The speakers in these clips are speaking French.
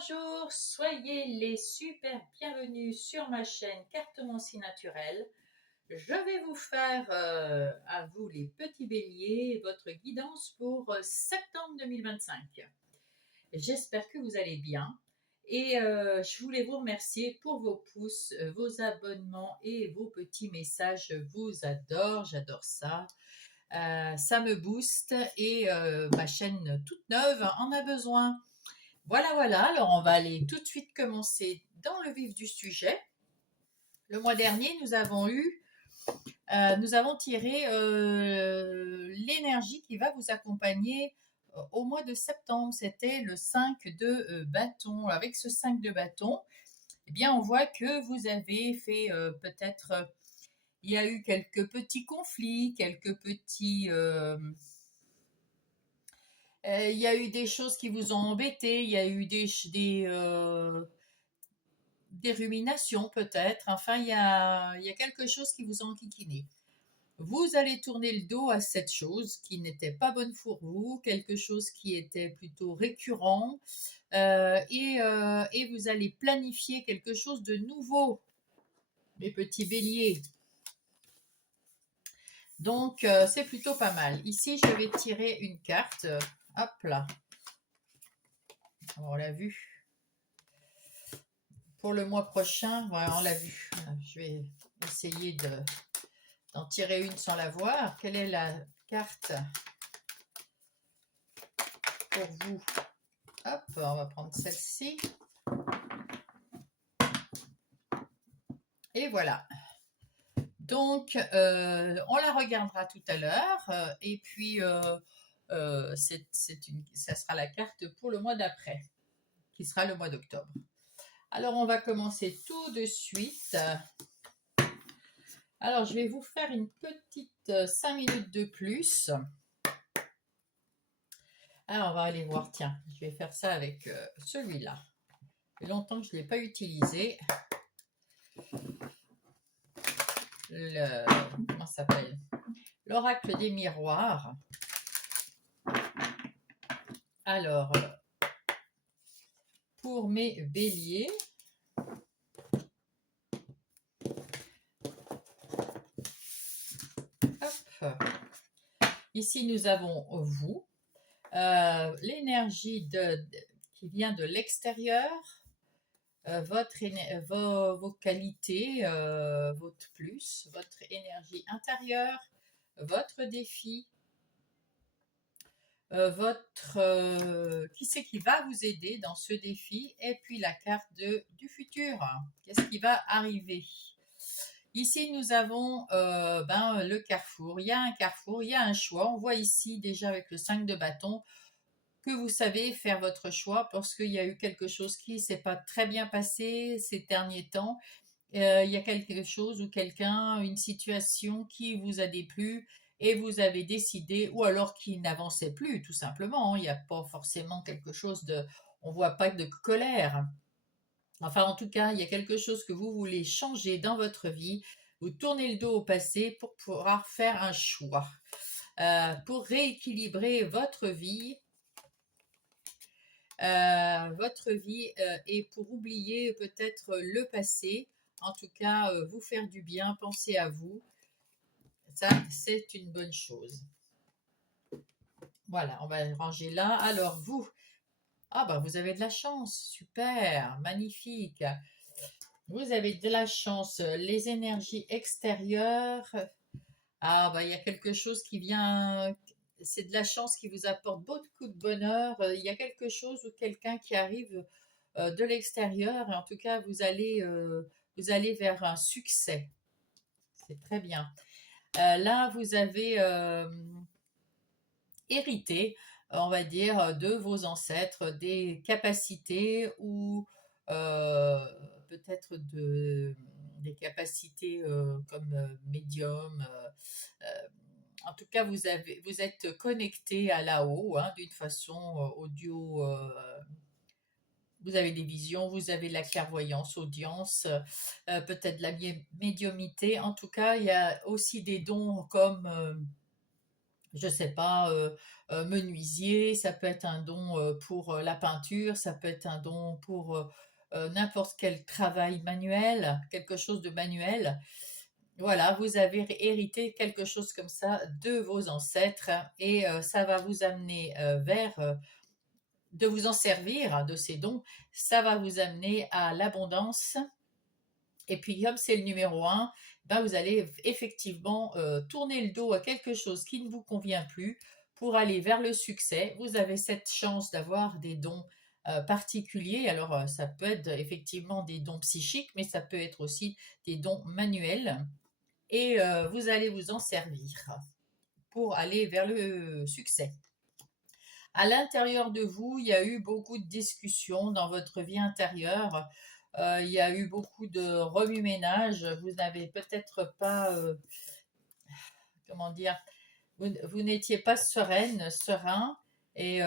Bonjour, soyez les super bienvenus sur ma chaîne Cartomancie naturelle. Je vais vous faire à vous les petits béliers votre guidance pour septembre 2025. J'espère que vous allez bien et je voulais vous remercier pour vos pouces, vos abonnements et vos petits messages. Je vous adore, j'adore ça. Ça me booste et ma chaîne toute neuve en a besoin. Voilà, alors on va aller tout de suite commencer dans le vif du sujet. Le mois dernier, nous avons tiré l'énergie qui va vous accompagner au mois de septembre. C'était le 5 de bâton. Avec ce 5 de bâton, eh bien, on voit que vous avez fait peut-être, il y a eu quelques petits conflits, il y a eu des choses qui vous ont embêté, il y a eu des ruminations peut-être. Enfin, il y a quelque chose qui vous a enquiquiné. Vous allez tourner le dos à cette chose qui n'était pas bonne pour vous, quelque chose qui était plutôt récurrent, et vous allez planifier quelque chose de nouveau, mes petits béliers. Donc, c'est plutôt pas mal. Ici, je vais tirer une carte. Hop là. On l'a vu. Pour le mois prochain, voilà, on l'a vu. Je vais essayer d'en tirer une sans la voir. Quelle est la carte pour vous? Hop, on va prendre celle-ci. Et voilà. Donc, on la regardera tout à l'heure. Et puis, ça sera la carte pour le mois d'après, qui sera le mois d'octobre. Alors, on va commencer tout de suite. Alors, je vais vous faire une petite 5 minutes de plus. Alors, on va aller voir. Tiens, je vais faire ça avec celui-là. Ça fait longtemps que je ne l'ai pas utilisé. Comment ça s'appelle? L'oracle des miroirs. Alors, pour mes béliers, hop, ici nous avons vous, l'énergie qui vient de l'extérieur, vos qualités, votre plus, votre énergie intérieure, votre défi, qui c'est qui va vous aider dans ce défi, et puis la carte du futur. Qu'est-ce qui va arriver? Ici, nous avons le carrefour. Il y a un carrefour, il y a un choix. On voit ici déjà avec le 5 de bâton que vous savez faire votre choix parce qu'il y a eu quelque chose qui ne s'est pas très bien passé ces derniers temps. Il y a quelque chose ou quelqu'un, une situation qui vous a déplu et vous avez décidé, ou alors qui n'avançait plus tout simplement. Il n'y a pas forcément quelque chose de... On ne voit pas de colère. Enfin, en tout cas, il y a quelque chose que vous voulez changer dans votre vie. Vous tournez le dos au passé pour pouvoir faire un choix, pour rééquilibrer votre vie, et pour oublier peut-être le passé. En tout cas, vous faire du bien, penser à vous. Ça, c'est une bonne chose. Voilà, on va ranger là. Alors, vous, vous avez de la chance. Super, magnifique. Vous avez de la chance. Les énergies extérieures. Il y a quelque chose qui vient. C'est de la chance qui vous apporte beaucoup de bonheur. Il y a quelque chose ou quelqu'un qui arrive de l'extérieur. Et en tout cas, vous allez vers un succès. C'est très bien. Là, vous avez hérité, on va dire, de vos ancêtres, des capacités ou peut-être des capacités comme médium. En tout cas, vous êtes connecté à là-haut, hein, d'une façon audio. Vous avez des visions, vous avez la clairvoyance, audience, peut-être la médiumnité. En tout cas, il y a aussi des dons comme je sais pas, menuisier, ça peut être un don pour la peinture, ça peut être un don pour n'importe quel travail manuel, quelque chose de manuel. Voilà, vous avez hérité quelque chose comme ça de vos ancêtres et ça va vous amener vers de vous en servir de ces dons, ça va vous amener à l'abondance. Et puis comme c'est le numéro un, ben vous allez effectivement tourner le dos à quelque chose qui ne vous convient plus pour aller vers le succès. Vous avez cette chance d'avoir des dons particuliers. Alors ça peut être effectivement des dons psychiques, mais ça peut être aussi des dons manuels. Et vous allez vous en servir pour aller vers le succès. À l'intérieur de vous, il y a eu beaucoup de discussions dans votre vie intérieure. Il y a eu beaucoup de remue-ménage. Vous n'avez peut-être pas, comment dire, vous n'étiez pas sereine, serein, et,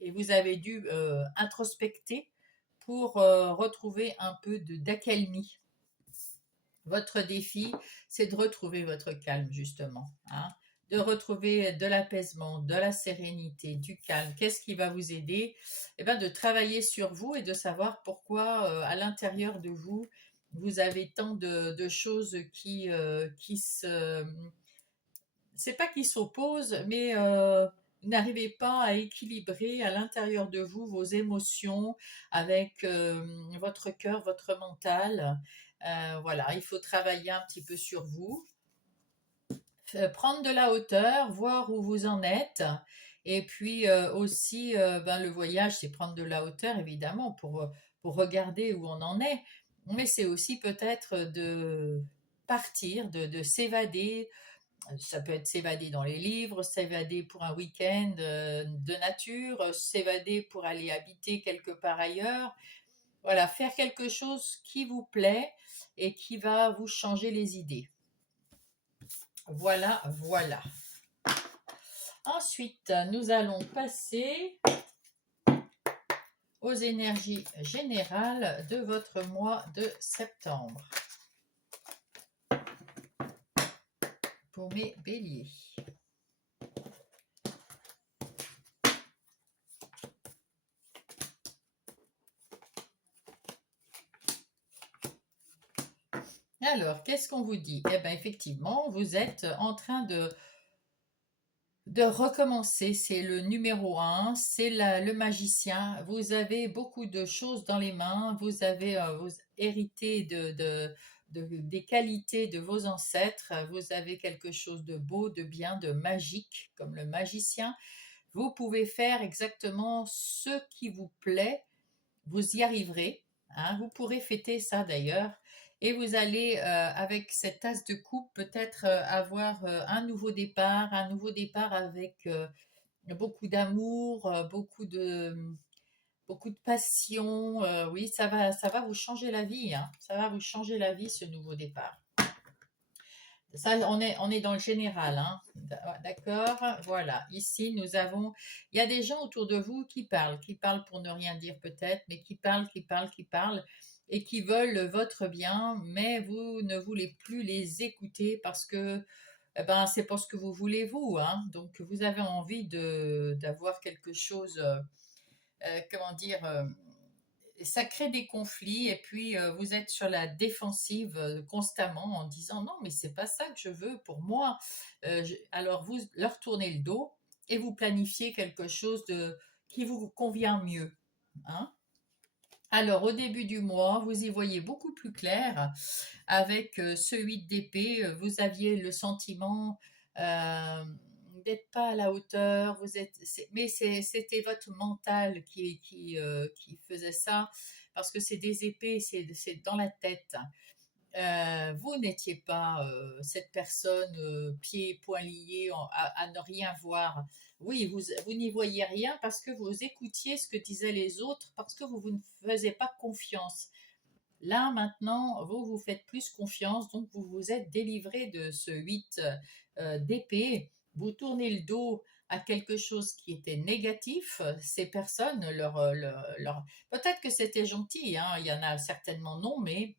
et vous avez dû introspecter pour retrouver un peu d'accalmie. Votre défi, c'est de retrouver votre calme, justement, hein, de retrouver de l'apaisement, de la sérénité, du calme. Qu'est-ce qui va vous aider? Eh bien, de travailler sur vous et de savoir pourquoi, à l'intérieur de vous, vous avez tant de choses qui se... C'est pas qui s'opposent, mais vous n'arrivez pas à équilibrer à l'intérieur de vous vos émotions avec votre cœur, votre mental. Voilà, il faut travailler un petit peu sur vous, prendre de la hauteur, voir où vous en êtes. Et puis aussi, ben, le voyage, c'est prendre de la hauteur, évidemment, pour regarder où on en est. Mais c'est aussi peut-être de partir, de s'évader. Ça peut être s'évader dans les livres, s'évader pour un week-end de nature, s'évader pour aller habiter quelque part ailleurs. Voilà, faire quelque chose qui vous plaît et qui va vous changer les idées. Voilà, voilà. Ensuite, nous allons passer aux énergies générales de votre mois de septembre pour mes béliers. Alors, qu'est-ce qu'on vous dit? Eh bien, effectivement, vous êtes en train de recommencer. C'est le numéro un, c'est le magicien. Vous avez beaucoup de choses dans les mains. Vous avez vous hérité des qualités de vos ancêtres. Vous avez quelque chose de beau, de bien, de magique, comme le magicien. Vous pouvez faire exactement ce qui vous plaît. Vous y arriverez, hein. Vous pourrez fêter ça d'ailleurs. Et vous allez, avec cette tasse de coupe, peut-être avoir un nouveau départ avec beaucoup d'amour, beaucoup de passion. Oui, ça va vous changer la vie, hein. Ça va vous changer la vie, ce nouveau départ. Ça, on est dans le général, hein. D'accord? Voilà. Ici, il y a des gens autour de vous qui parlent pour ne rien dire peut-être, mais qui parlent et qui veulent votre bien, mais vous ne voulez plus les écouter parce que, eh ben, c'est pas ce que vous voulez vous, hein. Donc, vous avez envie d'avoir quelque chose, comment dire, ça crée des conflits et puis vous êtes sur la défensive constamment en disant non mais c'est pas ça que je veux pour moi. Alors vous leur tournez le dos et vous planifiez quelque chose qui vous convient mieux, hein. Alors au début du mois vous y voyez beaucoup plus clair avec ce 8 d'épée. Vous aviez le sentiment euh, d'être pas à la hauteur, mais c'était votre mental qui faisait ça, parce que c'est des épées, c'est dans la tête. Vous n'étiez pas cette personne pieds et poings liés à ne rien voir. Oui, vous n'y voyez rien parce que vous écoutiez ce que disaient les autres, parce que vous ne faisiez pas confiance. Là, maintenant, vous vous faites plus confiance, donc vous vous êtes délivré de ce 8 d'épée. Vous tournez le dos à quelque chose qui était négatif. Ces personnes, peut-être que c'était gentil, hein, il y en a certainement non, mais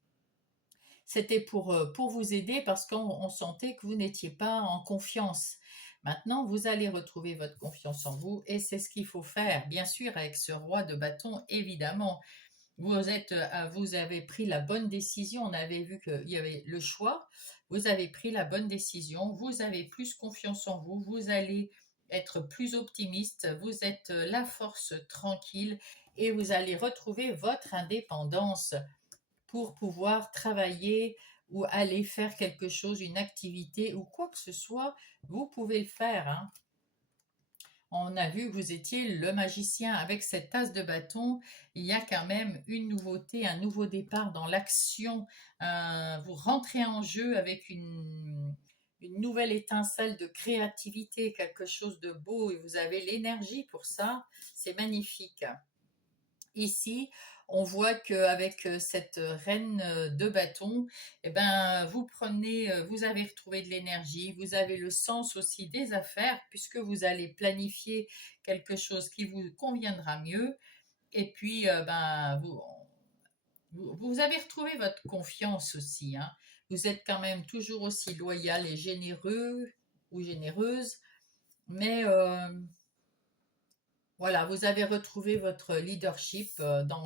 C'était pour vous aider parce qu'on sentait que vous n'étiez pas en confiance. Maintenant, vous allez retrouver votre confiance en vous et c'est ce qu'il faut faire. Bien sûr, avec ce roi de bâton, évidemment, vous avez pris la bonne décision. On avait vu qu'il y avait le choix. Vous avez pris la bonne décision. Vous avez plus confiance en vous. Vous allez être plus optimiste. Vous êtes la force tranquille et vous allez retrouver votre indépendance pour pouvoir travailler ou aller faire quelque chose, une activité ou quoi que ce soit. Vous pouvez le faire, hein. On a vu que vous étiez le magicien. Avec cette tasse de bâton, il y a quand même une nouveauté, un nouveau départ dans l'action. Vous rentrez en jeu avec une nouvelle étincelle de créativité, quelque chose de beau et vous avez l'énergie pour ça. C'est magnifique. Ici, on voit qu'avec cette reine de bâton, eh ben, vous avez retrouvé de l'énergie, vous avez le sens aussi des affaires, puisque vous allez planifier quelque chose qui vous conviendra mieux. Et puis, vous avez retrouvé votre confiance aussi, hein. Vous êtes quand même toujours aussi loyal et généreux ou généreuse, mais voilà, vous avez retrouvé votre leadership dans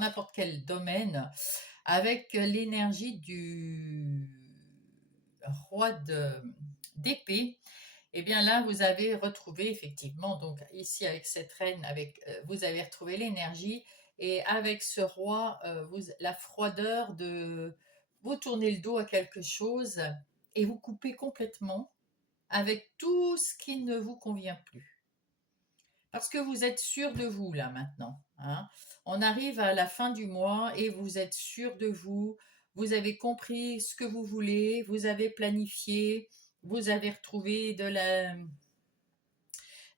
n'importe quel domaine, avec l'énergie du roi d'épée. Et bien là, vous avez retrouvé effectivement, donc ici avec cette reine, vous avez retrouvé l'énergie, et avec ce roi, la froideur de vous tournez le dos à quelque chose et vous coupez complètement avec tout ce qui ne vous convient plus. Parce que vous êtes sûr de vous là maintenant, hein. On arrive à la fin du mois et vous êtes sûr de vous. Vous avez compris ce que vous voulez, vous avez planifié, vous avez retrouvé de la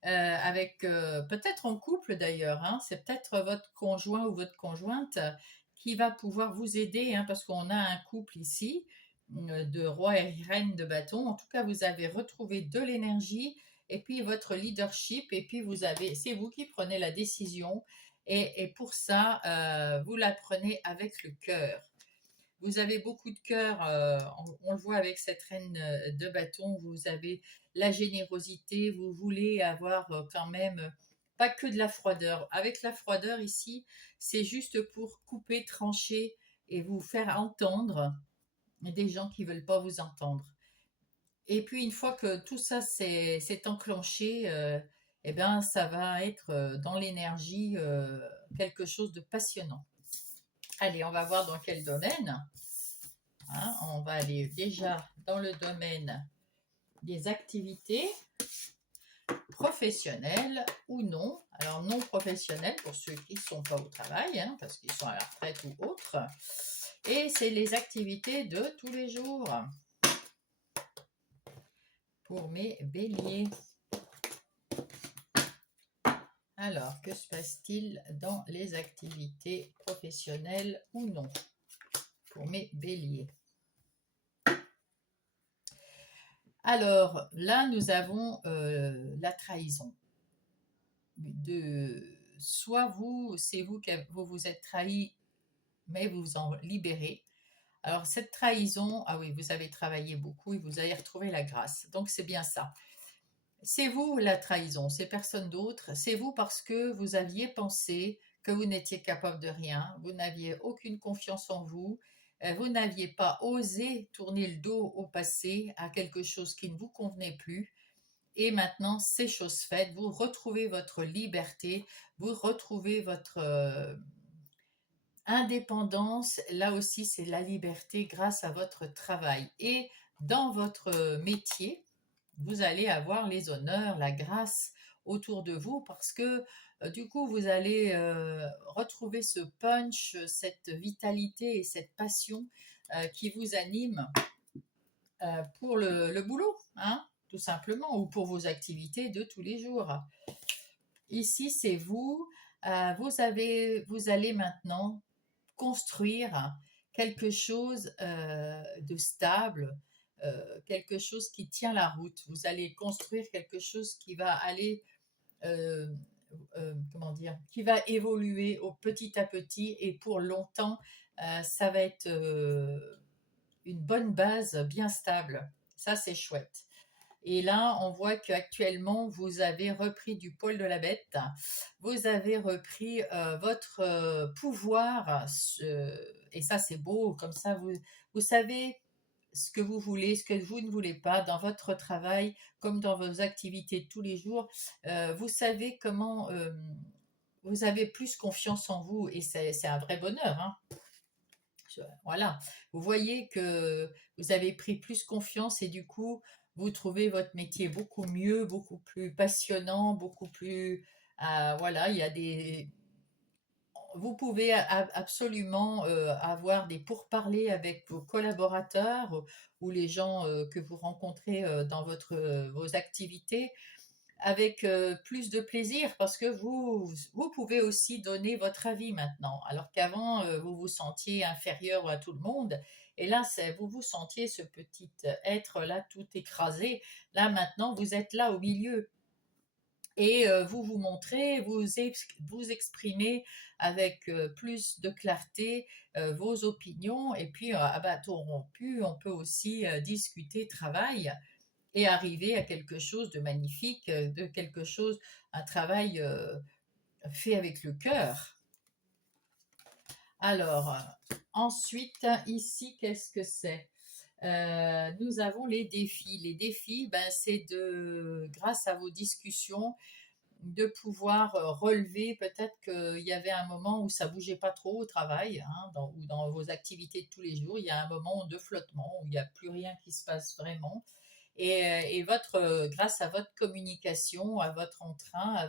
avec peut-être en couple d'ailleurs, hein. C'est peut-être votre conjoint ou votre conjointe qui va pouvoir vous aider, hein, parce qu'on a un couple ici de roi et reine de bâton. En tout cas, vous avez retrouvé de l'énergie et puis votre leadership et puis c'est vous qui prenez la décision et pour ça, vous la prenez avec le cœur. Vous avez beaucoup de cœur, on le voit avec cette reine de bâton, vous avez la générosité, vous voulez avoir quand même pas que de la froideur. Avec la froideur ici, c'est juste pour couper, trancher et vous faire entendre des gens qui ne veulent pas vous entendre. Et puis une fois que tout ça s'est enclenché, eh bien ça va être dans l'énergie quelque chose de passionnant. Allez, on va voir dans quel domaine. Hein, on va aller déjà dans le domaine des activités professionnelles ou non. Alors non professionnelles pour ceux qui ne sont pas au travail, hein, parce qu'ils sont à la retraite ou autre. Et c'est les activités de tous les jours pour mes béliers. Alors, que se passe-t-il dans les activités professionnelles ou non pour mes béliers? Alors, là, nous avons la trahison. Soit c'est vous qui vous êtes trahi, mais vous vous en libérez. Alors, cette trahison, ah oui, vous avez travaillé beaucoup et vous avez retrouvé la grâce. Donc, c'est bien ça. C'est vous la trahison, c'est personne d'autre. C'est vous parce que vous aviez pensé que vous n'étiez capable de rien, vous n'aviez aucune confiance en vous, vous n'aviez pas osé tourner le dos au passé, à quelque chose qui ne vous convenait plus. Et maintenant, c'est chose faite. Vous retrouvez votre liberté, vous retrouvez votre indépendance. Là aussi, c'est la liberté grâce à votre travail. Et dans votre métier, vous allez avoir les honneurs, la grâce autour de vous parce que du coup, vous allez retrouver ce punch, cette vitalité et cette passion qui vous anime pour le boulot, hein, tout simplement, ou pour vos activités de tous les jours. Ici, c'est vous. Vous allez maintenant construire quelque chose de stable, quelque chose qui tient la route. Vous allez construire quelque chose qui va aller, euh, comment dire, qui va évoluer petit à petit et pour longtemps Ça va être une bonne base bien stable. Ça, c'est chouette. Et là, on voit qu'actuellement, vous avez repris du poil de la bête. Vous avez repris votre pouvoir. Et ça, c'est beau. Comme ça, vous savez ce que vous voulez, ce que vous ne voulez pas dans votre travail, comme dans vos activités de tous les jours. Vous savez comment vous avez plus confiance en vous et c'est un vrai bonheur. Hein. Voilà, vous voyez que vous avez pris plus confiance et du coup, vous trouvez votre métier beaucoup mieux, beaucoup plus passionnant, beaucoup plus... voilà, il y a des... Vous pouvez absolument avoir des pourparlers avec vos collaborateurs ou les gens que vous rencontrez dans vos activités avec plus de plaisir parce que vous pouvez aussi donner votre avis maintenant. Alors qu'avant, vous vous sentiez inférieur à tout le monde. Et là, vous vous sentiez ce petit être là tout écrasé. Là, maintenant, vous êtes là au milieu. Et vous vous montrez, vous exprimez avec plus de clarté vos opinions. Et puis, à bâton rompu, on peut aussi discuter travail et arriver à quelque chose de magnifique, de quelque chose, un travail fait avec le cœur. Alors, ensuite, ici, qu'est-ce que c'est nous avons les défis. Les défis, ben, c'est grâce à vos discussions, de pouvoir relever, peut-être qu'il y avait un moment où ça bougeait pas trop au travail, hein, ou dans vos activités de tous les jours, il y a un moment de flottement, où il n'y a plus rien qui se passe vraiment. Et grâce à votre communication, à votre entrain,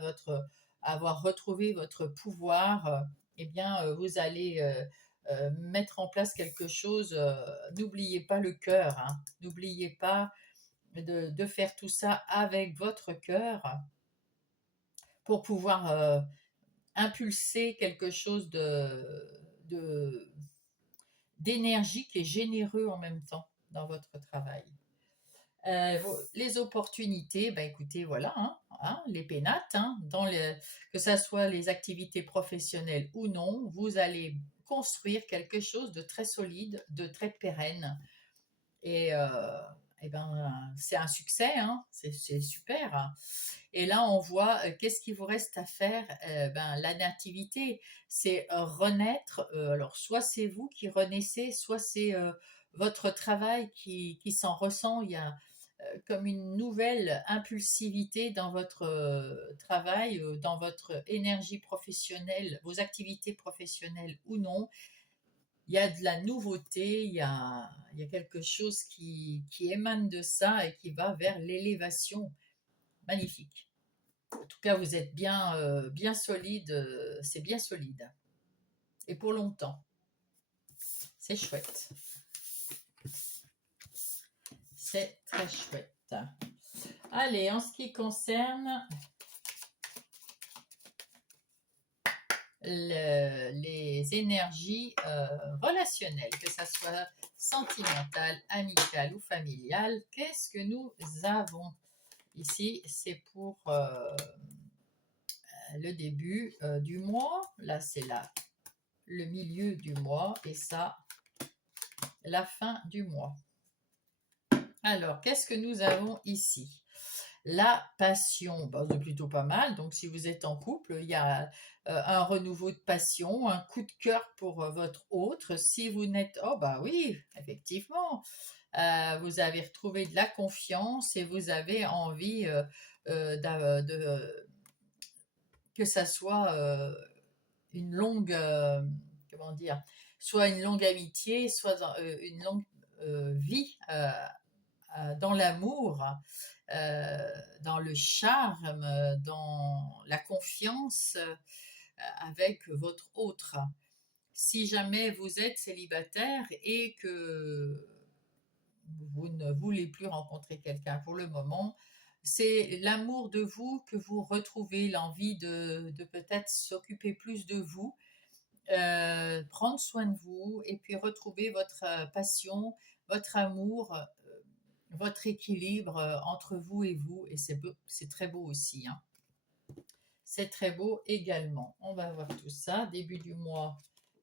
avoir retrouvé votre pouvoir, eh bien, vous allez mettre en place quelque chose. N'oubliez pas le cœur, hein. N'oubliez pas de faire tout ça avec votre cœur pour pouvoir impulser quelque chose de- d'énergique et généreux en même temps dans votre travail. Les opportunités, ben écoutez, voilà, hein, les pénates, hein, que ce soit les activités professionnelles ou non, vous allez construire quelque chose de très solide, de très pérenne. Et, ben, c'est un succès, hein, c'est super. Hein. Et là, on voit qu'est-ce qu'il vous reste à faire. Ben, la nativité, c'est renaître. Alors, soit c'est vous qui renaissez, soit c'est votre travail qui s'en ressent. Il y a comme une nouvelle impulsivité dans votre travail, dans votre énergie professionnelle, vos activités professionnelles ou non. Il y a de la nouveauté, il y a quelque chose qui émane de ça et qui va vers l'élévation. Magnifique. En tout cas, vous êtes bien solide, c'est bien solide. Et pour longtemps. C'est chouette. C'est très chouette. Allez, en ce qui concerne les énergies relationnelles, que ce soit sentimentale, amicale ou familiale, qu'est-ce que nous avons ici? C'est pour le début du mois. Là, c'est le milieu du mois et ça, la fin du mois. Alors, qu'est-ce que nous avons ici? La passion, bah, c'est plutôt pas mal. Donc, si vous êtes en couple, il y a un renouveau de passion, un coup de cœur pour votre autre. Si vous n'êtes... Oh, bah oui, effectivement. Vous avez retrouvé de la confiance et vous avez envie que ça soit une longue... comment dire? Soit une longue amitié, soit une longue vie dans l'amour, dans le charme, dans la confiance avec votre autre. Si jamais vous êtes célibataire et que vous ne voulez plus rencontrer quelqu'un pour le moment, c'est l'amour de vous que vous retrouvez, l'envie de peut-être s'occuper plus de vous, prendre soin de vous et puis retrouver votre passion, votre amour, votre équilibre entre vous et vous. Et c'est très beau aussi. Hein. C'est très beau également. On va voir tout ça. Début du mois,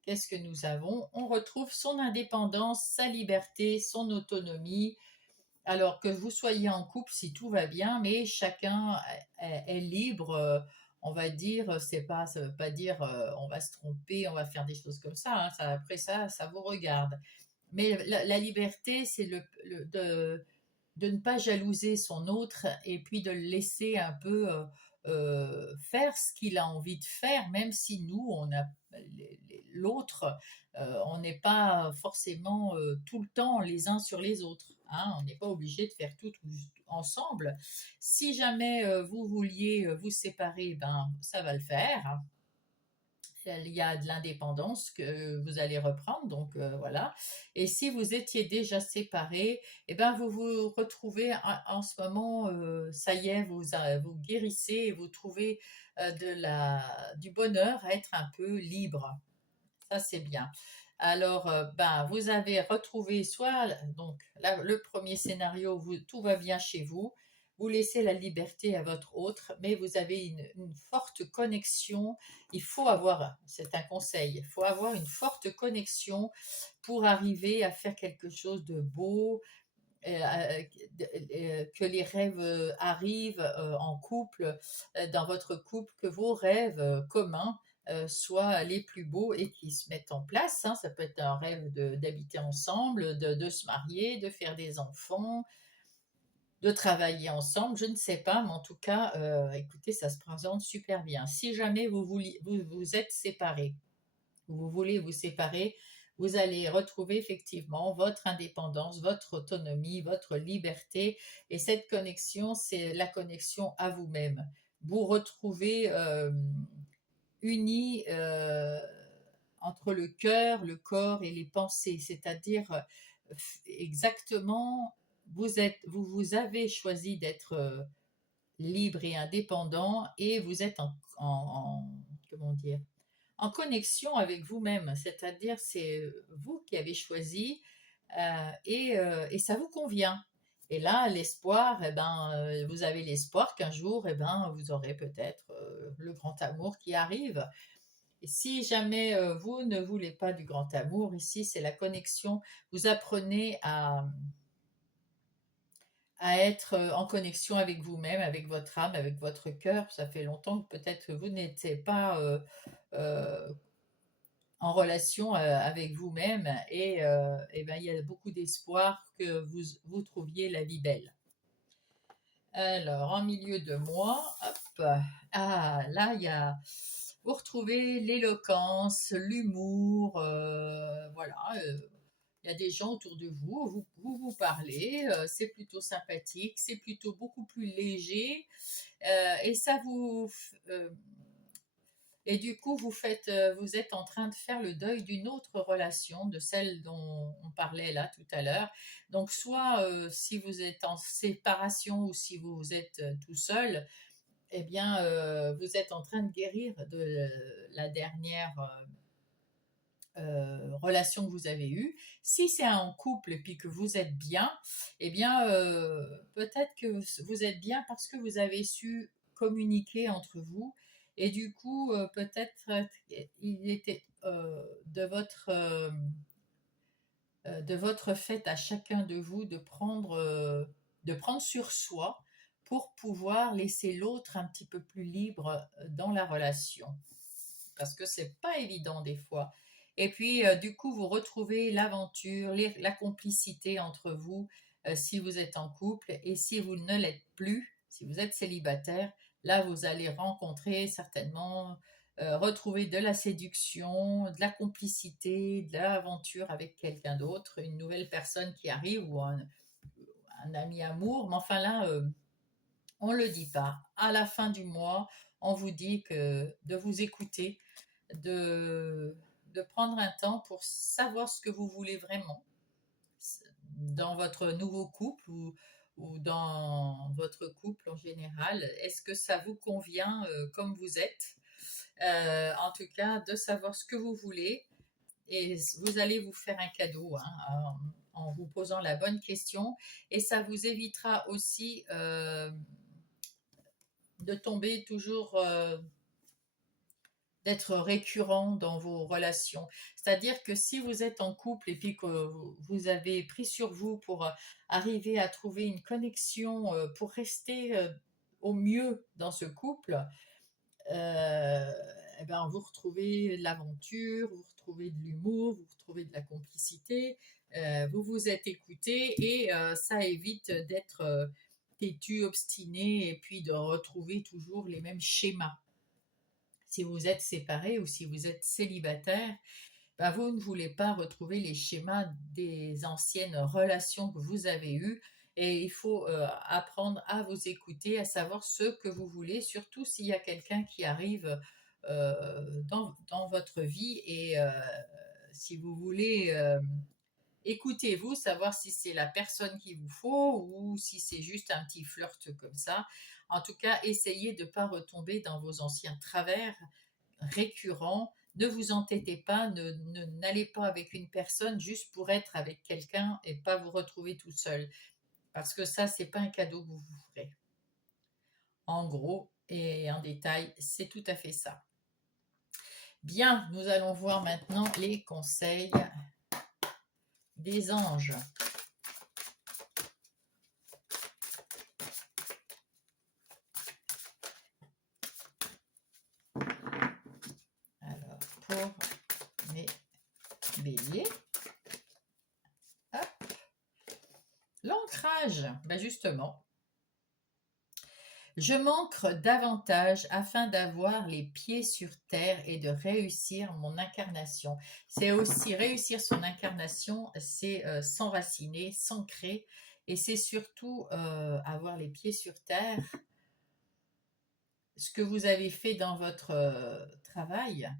qu'est-ce que nous avons? On retrouve son indépendance, sa liberté, son autonomie. Alors que vous soyez en couple, si tout va bien, mais chacun est libre, on va dire, ça veut pas dire on va se tromper, on va faire des choses comme ça, hein, après ça, ça vous regarde. Mais la liberté, c'est de ne pas jalouser son autre et puis de le laisser un peu faire ce qu'il a envie de faire, même si nous, l'autre, on n'est pas forcément tout le temps les uns sur les autres. Hein, on n'est pas obligé de faire tout ensemble. Si jamais vous vouliez vous séparer, ben ça va le faire. Il y a de l'indépendance que vous allez reprendre, donc voilà. Et si vous étiez déjà séparés, eh ben vous vous retrouvez en ce moment, ça y est, vous guérissez et vous trouvez du bonheur à être un peu libre. Ça, c'est bien. Alors, ben, vous avez retrouvé soit, donc, là, le premier scénario, tout va bien chez vous, vous laissez la liberté à votre autre, mais vous avez une forte connexion. Il faut avoir, c'est un conseil, il faut avoir une forte connexion pour arriver à faire quelque chose de beau, que les rêves arrivent en couple, dans votre couple, que vos rêves communs soient les plus beaux et qui se mettent en place. Hein. Ça peut être un rêve d'habiter ensemble, de se marier, de faire des enfants, de travailler ensemble, je ne sais pas, mais en tout cas, écoutez, ça se présente super bien. Si jamais vous êtes séparés, vous voulez vous séparer, vous allez retrouver effectivement votre indépendance, votre autonomie, votre liberté. Et cette connexion, c'est la connexion à vous-même. Vous retrouvez unis entre le cœur, le corps et les pensées, c'est-à-dire exactement, vous avez choisi d'être libre et indépendant et vous êtes comment dire, en connexion avec vous-même, c'est-à-dire c'est vous qui avez choisi et ça vous convient. Et là, l'espoir, eh ben, vous avez l'espoir qu'un jour, eh ben, vous aurez peut-être le grand amour qui arrive. Et si jamais vous ne voulez pas du grand amour, ici, c'est la connexion. Vous apprenez à être en connexion avec vous-même, avec votre âme, avec votre cœur. Ça fait longtemps que peut-être vous n'étiez pas euh, en relation avec vous-même et ben, il y a beaucoup d'espoir que vous trouviez la vie belle. Alors, en milieu de mois, hop, là, vous retrouvez l'éloquence, l'humour, voilà. Il y a des gens autour de vous, vous parlez, c'est plutôt sympathique, c'est plutôt beaucoup plus léger, et ça et du coup, vous êtes en train de faire le deuil d'une autre relation, de celle dont on parlait là tout à l'heure. Donc, soit si vous êtes en séparation ou si vous êtes tout seul, eh bien, vous êtes en train de guérir de la dernière relation que vous avez eue. Si c'est en couple et puis que vous êtes bien, eh bien, peut-être que vous êtes bien parce que vous avez su communiquer entre vous. Et du coup, peut-être il était de votre fait à chacun de vous de prendre sur soi pour pouvoir laisser l'autre un petit peu plus libre dans la relation. Parce que c'est pas évident des fois. Et puis, du coup, vous retrouvez l'aventure, la complicité entre vous si vous êtes en couple et si vous ne l'êtes plus, si vous êtes célibataire, là, vous allez rencontrer certainement, retrouver de la séduction, de la complicité, de l'aventure avec quelqu'un d'autre, une nouvelle personne qui arrive ou un ami amour. Mais enfin là, on ne le dit pas. À la fin du mois, on vous dit que de vous écouter, de, de prendre un temps pour savoir ce que vous voulez vraiment dans votre nouveau couple ou dans votre couple en général. Est-ce que ça vous convient comme vous êtes? En tout cas, de savoir ce que vous voulez et vous allez vous faire un cadeau hein, en vous posant la bonne question et ça vous évitera aussi de tomber toujours d'être récurrent dans vos relations. C'est-à-dire que si vous êtes en couple et puis que vous avez pris sur vous pour arriver à trouver une connexion, pour rester au mieux dans ce couple, euh, eh ben, vous retrouvez de l'aventure, vous retrouvez de l'humour, vous retrouvez de la complicité, vous vous êtes écouté et ça évite d'être têtu, obstiné et puis de retrouver toujours les mêmes schémas. Si vous êtes séparé ou si vous êtes célibataire, ben vous ne voulez pas retrouver les schémas des anciennes relations que vous avez eues et il faut apprendre à vous écouter, à savoir ce que vous voulez, surtout s'il y a quelqu'un qui arrive dans votre vie et si vous voulez écoutez-vous, savoir si c'est la personne qu'il vous faut ou si c'est juste un petit flirt comme ça. En tout cas, essayez de ne pas retomber dans vos anciens travers récurrents. Ne vous entêtez pas, n'allez pas avec une personne juste pour être avec quelqu'un et pas vous retrouver tout seul. Parce que ça, c'est pas un cadeau que vous vous ferez. En gros et en détail, c'est tout à fait ça. Bien, nous allons voir maintenant les conseils des anges. Alors, pour mes béliers, l'ancrage, ben justement, je m'ancre davantage afin d'avoir les pieds sur terre et de réussir mon incarnation. C'est aussi réussir son incarnation, c'est s'enraciner, s'ancrer, et c'est surtout avoir les pieds sur terre. Ce que vous avez fait dans votre travail,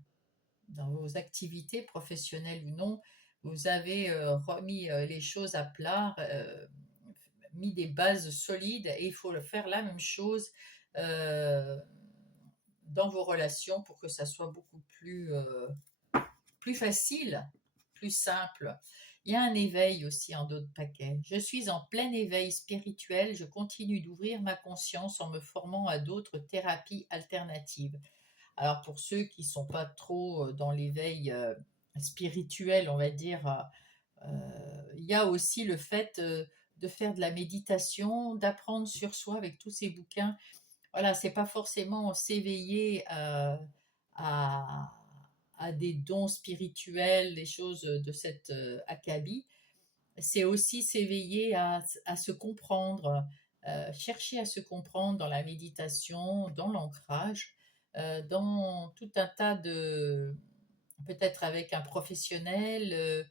dans vos activités professionnelles ou non, vous avez remis les choses à plat, mis des bases solides et il faut faire la même chose euh, dans vos relations pour que ça soit beaucoup plus facile, plus simple. Il y a un éveil aussi en d'autres paquets. Je suis en plein éveil spirituel. Je continue d'ouvrir ma conscience en me formant à d'autres thérapies alternatives. Alors pour ceux qui ne sont pas trop dans l'éveil spirituel, on va dire, il y a aussi le fait de faire de la méditation, d'apprendre sur soi avec tous ces bouquins. Voilà, c'est pas forcément s'éveiller à, à des dons spirituels, des choses de cet acabit. C'est aussi s'éveiller à se comprendre, chercher à se comprendre dans la méditation, dans l'ancrage, dans tout un tas de, peut-être avec un professionnel,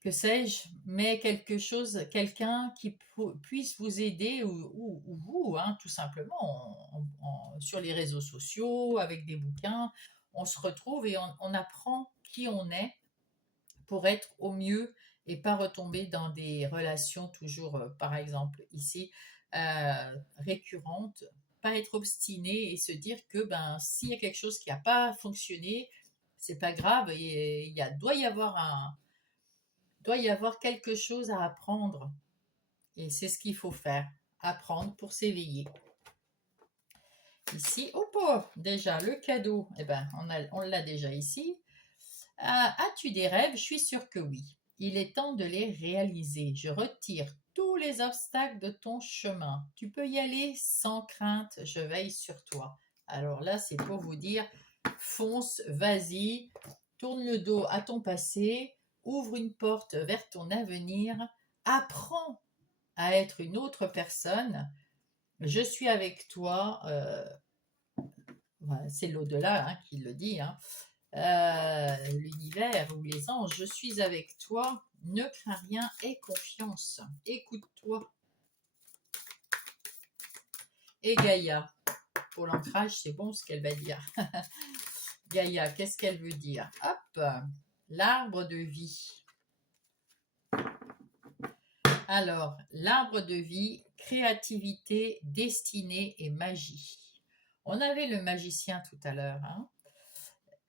que sais-je, mais quelque chose, quelqu'un qui puisse vous aider ou vous, hein, tout simplement, sur les réseaux sociaux, avec des bouquins, on se retrouve et on apprend qui on est pour être au mieux et pas retomber dans des relations toujours, par exemple ici, récurrentes, pas être obstiné et se dire que ben s'il y a quelque chose qui n'a pas fonctionné, c'est pas grave, et doit y avoir quelque chose à apprendre. Et c'est ce qu'il faut faire, apprendre pour s'éveiller. Ici, oh, déjà, le cadeau, eh ben, on l'a déjà ici. As-tu des rêves? Je suis sûre que oui. Il est temps de les réaliser. Je retire tous les obstacles de ton chemin. Tu peux y aller sans crainte, je veille sur toi. Alors là, c'est pour vous dire, fonce, vas-y, tourne le dos à ton passé, ouvre une porte vers ton avenir, apprends à être une autre personne. Je suis avec toi. Voilà, c'est l'au-delà hein, qui le dit. Hein. L'univers ou les anges, je suis avec toi. Ne crains rien, aie confiance. Écoute-toi. Et Gaïa. Pour l'ancrage, c'est bon ce qu'elle va dire. Gaïa, qu'est-ce qu'elle veut dire? Hop, l'arbre de vie. Alors, l'arbre de vie, créativité, destinée et magie. On avait le magicien tout à l'heure. Hein.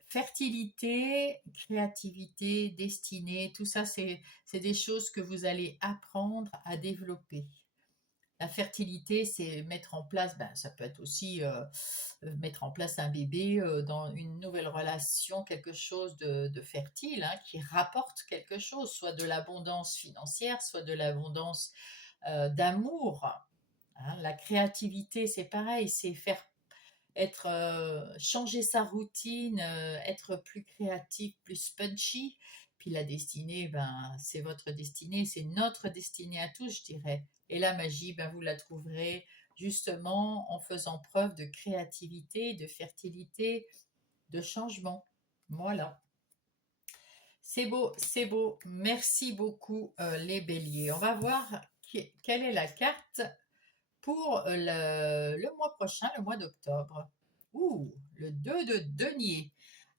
Fertilité, créativité, destinée, tout ça, c'est des choses que vous allez apprendre à développer. La fertilité, c'est mettre en place, ben, ça peut être aussi mettre en place un bébé dans une nouvelle relation, quelque chose de fertile, hein, qui rapporte quelque chose, soit de l'abondance financière, soit de l'abondance d'amour. Hein. La créativité, c'est pareil, c'est faire être changer sa routine, être plus créatif, plus punchy. Puis la destinée, ben, c'est votre destinée, c'est notre destinée à tous, je dirais. Et la magie, ben, vous la trouverez justement en faisant preuve de créativité, de fertilité, de changement. Voilà. C'est beau, c'est beau. Merci beaucoup les béliers. On va voir quelle est la carte pour le mois prochain, le mois d'octobre. Ouh, le 2 de denier.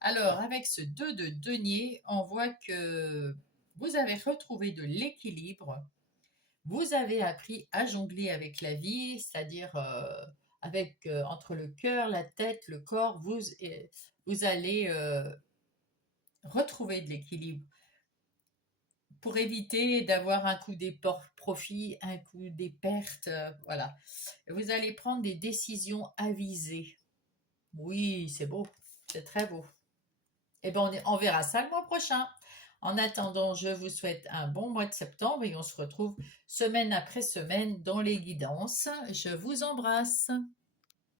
Alors, avec ce 2 de denier, on voit que vous avez retrouvé de l'équilibre. Vous avez appris à jongler avec la vie, c'est-à-dire avec entre le cœur, la tête, le corps, vous allez retrouver de l'équilibre pour éviter d'avoir un coup des profits, un coup des pertes, voilà. Vous allez prendre des décisions avisées. Oui, c'est beau, c'est très beau. Eh bien, on verra ça le mois prochain. En attendant, je vous souhaite un bon mois de septembre et on se retrouve semaine après semaine dans les guidances. Je vous embrasse.